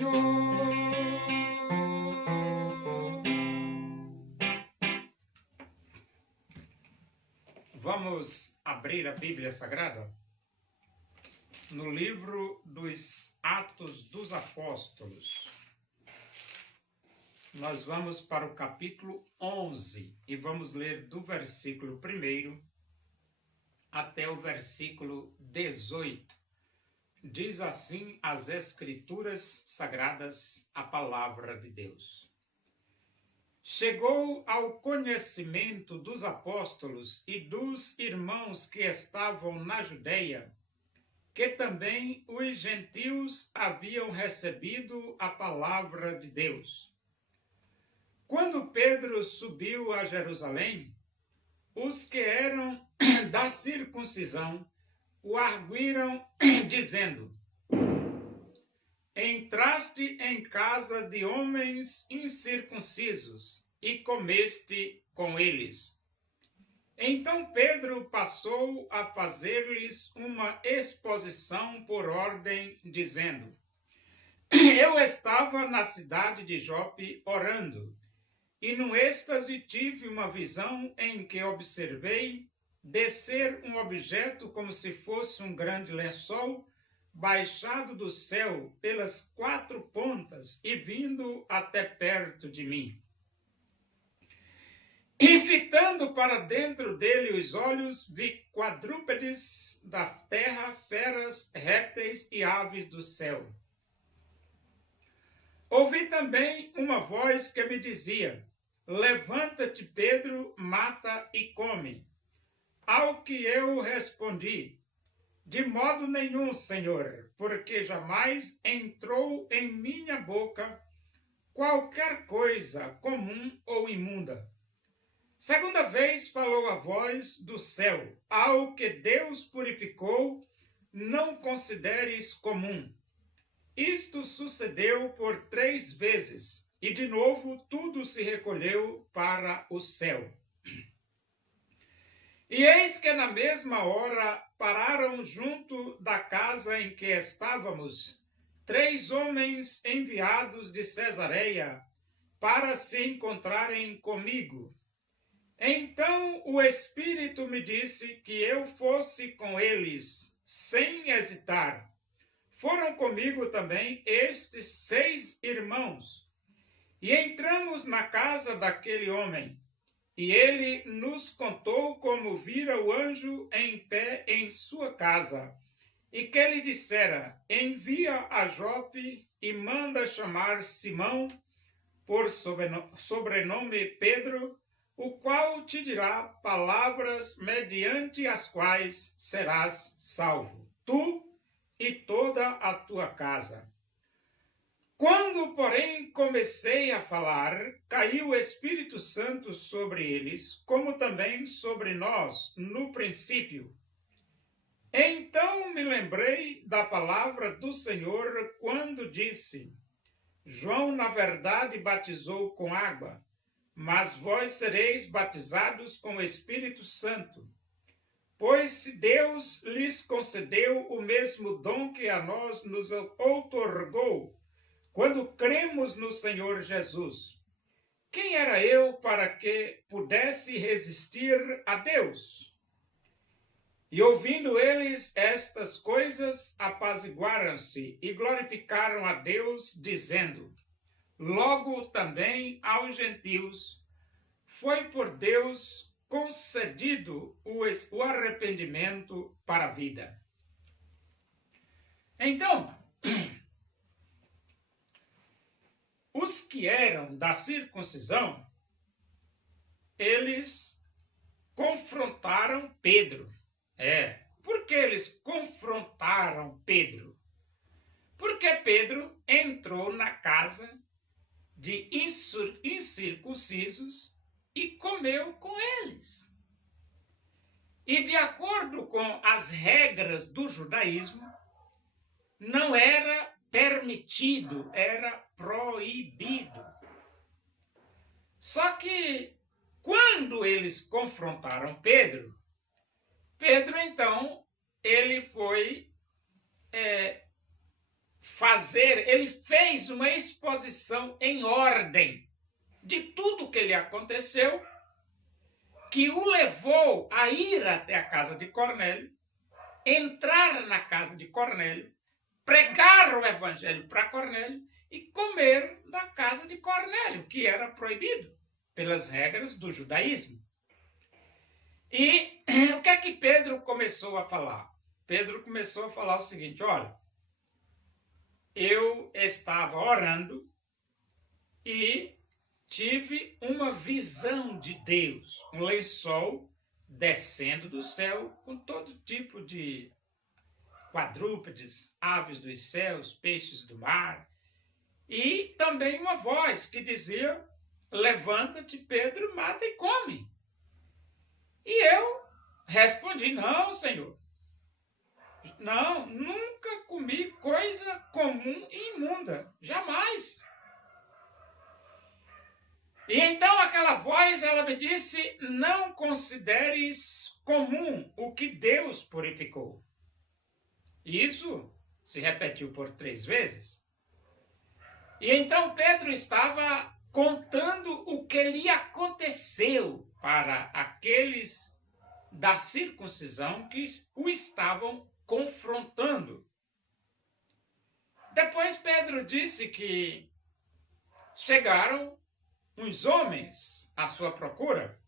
Senhor. Vamos abrir a Bíblia Sagrada no livro dos Atos dos Apóstolos. Nós vamos para o capítulo 11 e vamos ler do versículo 1 até o versículo 18. Diz assim as Escrituras Sagradas, a palavra de Deus. Chegou ao conhecimento dos apóstolos e dos irmãos que estavam na Judeia, que também os gentios haviam recebido a palavra de Deus. Quando Pedro subiu a Jerusalém, os que eram da circuncisão o arguíram, dizendo: entraste em casa de homens incircuncisos e comeste com eles. Então Pedro passou a fazer-lhes uma exposição por ordem, dizendo: eu estava na cidade de Jope orando, e no êxtase tive uma visão em que observei descer um objeto como se fosse um grande lençol, baixado do céu pelas quatro pontas e vindo até perto de mim. E fitando para dentro dele os olhos, vi quadrúpedes da terra, feras, répteis e aves do céu. Ouvi também uma voz que me dizia: levanta-te, Pedro, mata e come. Ao que eu respondi: de modo nenhum, Senhor, porque jamais entrou em minha boca qualquer coisa comum ou imunda. Segunda vez falou a voz do céu: ao que Deus purificou, não consideres comum. Isto sucedeu por 3 vezes, e de novo tudo se recolheu para o céu. E eis que na mesma hora pararam junto da casa em que estávamos 3 homens enviados de Cesareia para se encontrarem comigo. Então o Espírito me disse que eu fosse com eles, sem hesitar. Foram comigo também estes 6 irmãos. E entramos na casa daquele homem. E ele nos contou como vira o anjo em pé em sua casa, e que lhe dissera: envia a Jope e manda chamar Simão, por sobrenome Pedro, o qual te dirá palavras mediante as quais serás salvo, tu e toda a tua casa. Quando, porém, comecei a falar, caiu o Espírito Santo sobre eles, como também sobre nós, no princípio. Então me lembrei da palavra do Senhor quando disse: João, na verdade, batizou com água, mas vós sereis batizados com o Espírito Santo. Pois se Deus lhes concedeu o mesmo dom que a nós nos outorgou, quando cremos no Senhor Jesus, quem era eu para que pudesse resistir a Deus? E ouvindo eles estas coisas, apaziguaram-se e glorificaram a Deus, dizendo: logo também aos gentios foi por Deus concedido o arrependimento para a vida. Então, os que eram da circuncisão, eles confrontaram Pedro. Por que eles confrontaram Pedro? Porque Pedro entrou na casa de incircuncisos e comeu com eles. E de acordo com as regras do judaísmo, não era permitido, era proibido. Só que quando eles confrontaram Pedro, então, ele foi fazer ele fez uma exposição em ordem de tudo que lhe aconteceu, que o levou a ir até a casa de Cornélio, entrar na casa de Cornélio, pregar o evangelho para Cornélio e comer na casa de Cornélio, que era proibido pelas regras do judaísmo. E o que é que Pedro começou a falar? Pedro começou a falar o seguinte: olha, eu estava orando e tive uma visão de Deus, um lençol descendo do céu com todo tipo de quadrúpedes, aves dos céus, peixes do mar, e também uma voz que dizia: levanta-te, Pedro, mata e come. E eu respondi: não, Senhor, não, nunca comi coisa comum e imunda, jamais. E então aquela voz, ela me disse: não consideres comum o que Deus purificou. Isso se repetiu por 3 vezes. E então Pedro estava contando o que lhe aconteceu para aqueles da circuncisão que o estavam confrontando. Depois Pedro disse que chegaram uns homens à sua procura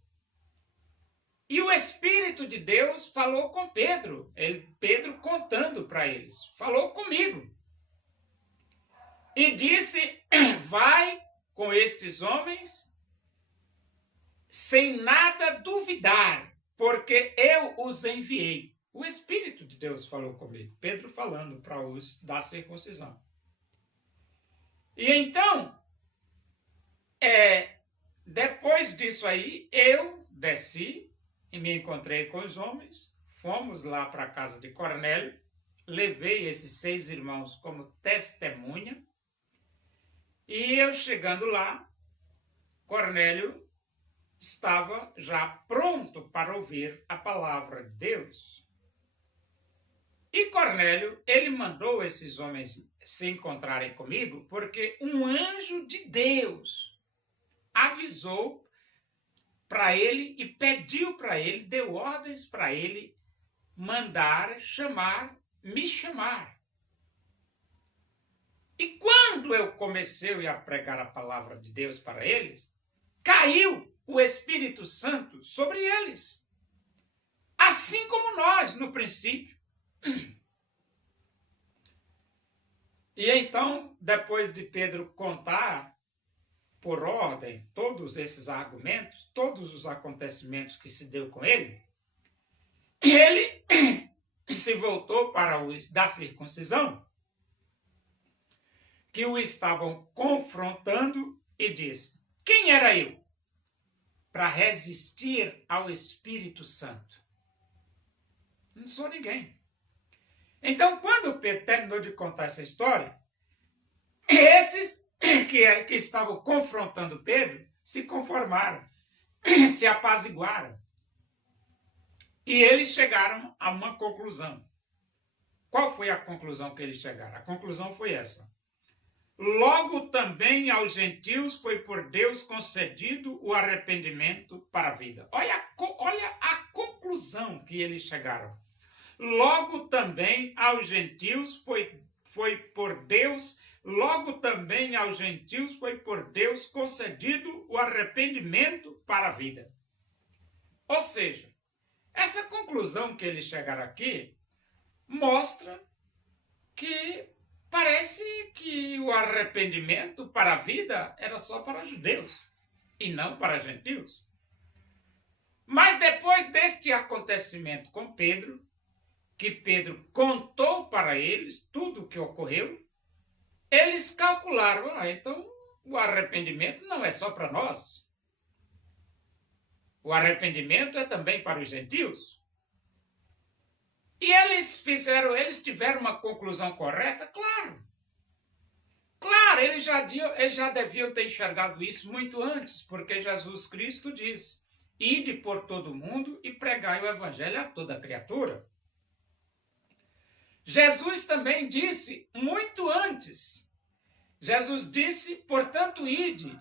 e o Espírito de Deus falou com Pedro. Pedro contando para eles, falou comigo e disse: vai com estes homens sem nada duvidar, porque eu os enviei. O Espírito de Deus falou comigo. Pedro falando para os da circuncisão. E então, depois disso aí, eu desci e me encontrei com os homens, fomos lá para a casa de Cornélio, levei esses 6 irmãos como testemunha, e eu chegando lá, Cornélio estava já pronto para ouvir a palavra de Deus. E Cornélio, ele mandou esses homens se encontrarem comigo, porque um anjo de Deus avisou para ele e pediu para ele, deu ordens para ele mandar me chamar. E quando eu comecei a pregar a palavra de Deus para eles, caiu o Espírito Santo sobre eles. Assim como nós, no princípio. E então, depois de Pedro contar, por ordem, todos esses argumentos, todos os acontecimentos que se deu com ele se voltou para os da circuncisão, que o estavam confrontando, e disse: quem era eu para resistir ao Espírito Santo? Não sou ninguém. Então, quando Pedro terminou de contar essa história, esses que estavam confrontando Pedro se conformaram, se apaziguaram. E eles chegaram a uma conclusão. Qual foi a conclusão que eles chegaram? A conclusão foi essa: logo também aos gentios foi por Deus concedido o arrependimento para a vida. Olha a conclusão que eles chegaram. Logo também aos gentios foi por Deus, logo também aos gentios foi por Deus concedido o arrependimento para a vida. Ou seja, essa conclusão que eles chegaram aqui mostra que parece que o arrependimento para a vida era só para judeus e não para gentios. Mas depois deste acontecimento com Pedro, que Pedro contou para eles tudo o que ocorreu, eles calcularam: então o arrependimento não é só para nós. O arrependimento é também para os gentios. E eles tiveram uma conclusão correta? Claro. Claro, eles já deviam ter enxergado isso muito antes, porque Jesus Cristo diz: ide por todo mundo e pregai o evangelho a toda criatura. Jesus também disse muito antes. Jesus disse, portanto, ide.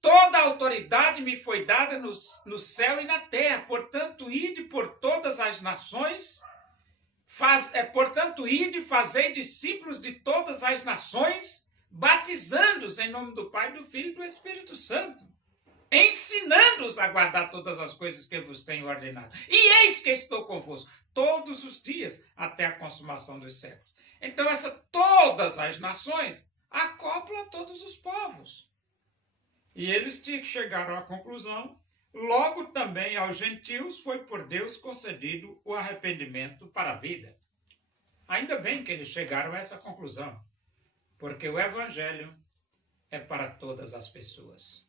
Toda a autoridade me foi dada no céu e na terra. Portanto, ide por todas as nações. Portanto, ide, fazei discípulos de todas as nações, batizando-os em nome do Pai, do Filho e do Espírito Santo, ensinando-os a guardar todas as coisas que eu vos tenho ordenado. E eis que estou convosco todos os dias, até a consumação dos séculos. Então, todas as nações acoplam a todos os povos. E eles chegaram à conclusão, logo também aos gentios foi por Deus concedido o arrependimento para a vida. Ainda bem que eles chegaram a essa conclusão, porque o evangelho é para todas as pessoas.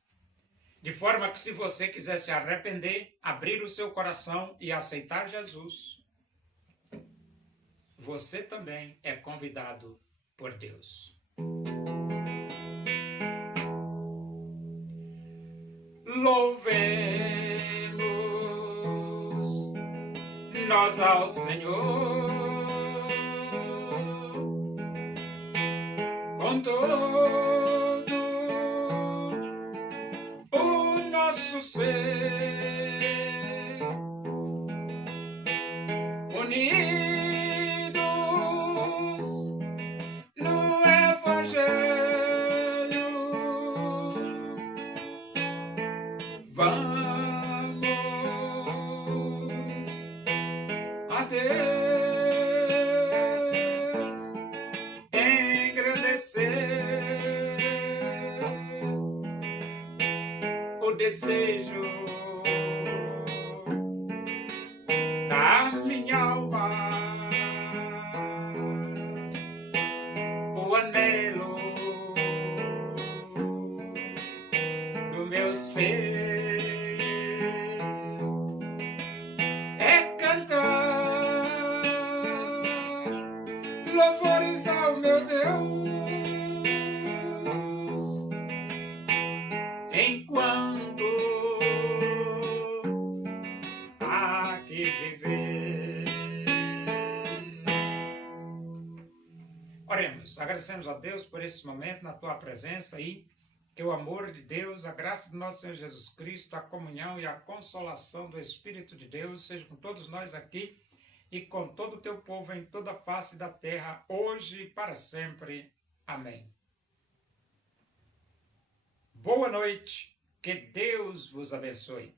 De forma que, se você quiser se arrepender, abrir o seu coração e aceitar Jesus, você também é convidado por Deus. Louvemos nós ao Senhor com todo o nosso ser, unidos no Evangelho. Vamos a Deus engrandecer o desejo da minha alma, o anelo do meu ser. Louvores ao meu Deus, enquanto há que viver. Oremos, agradecemos a Deus por esse momento na tua presença e que o amor de Deus, a graça do nosso Senhor Jesus Cristo, a comunhão e a consolação do Espírito de Deus seja com todos nós aqui e com todo o teu povo em toda a face da terra, hoje e para sempre. Amém. Boa noite, que Deus vos abençoe.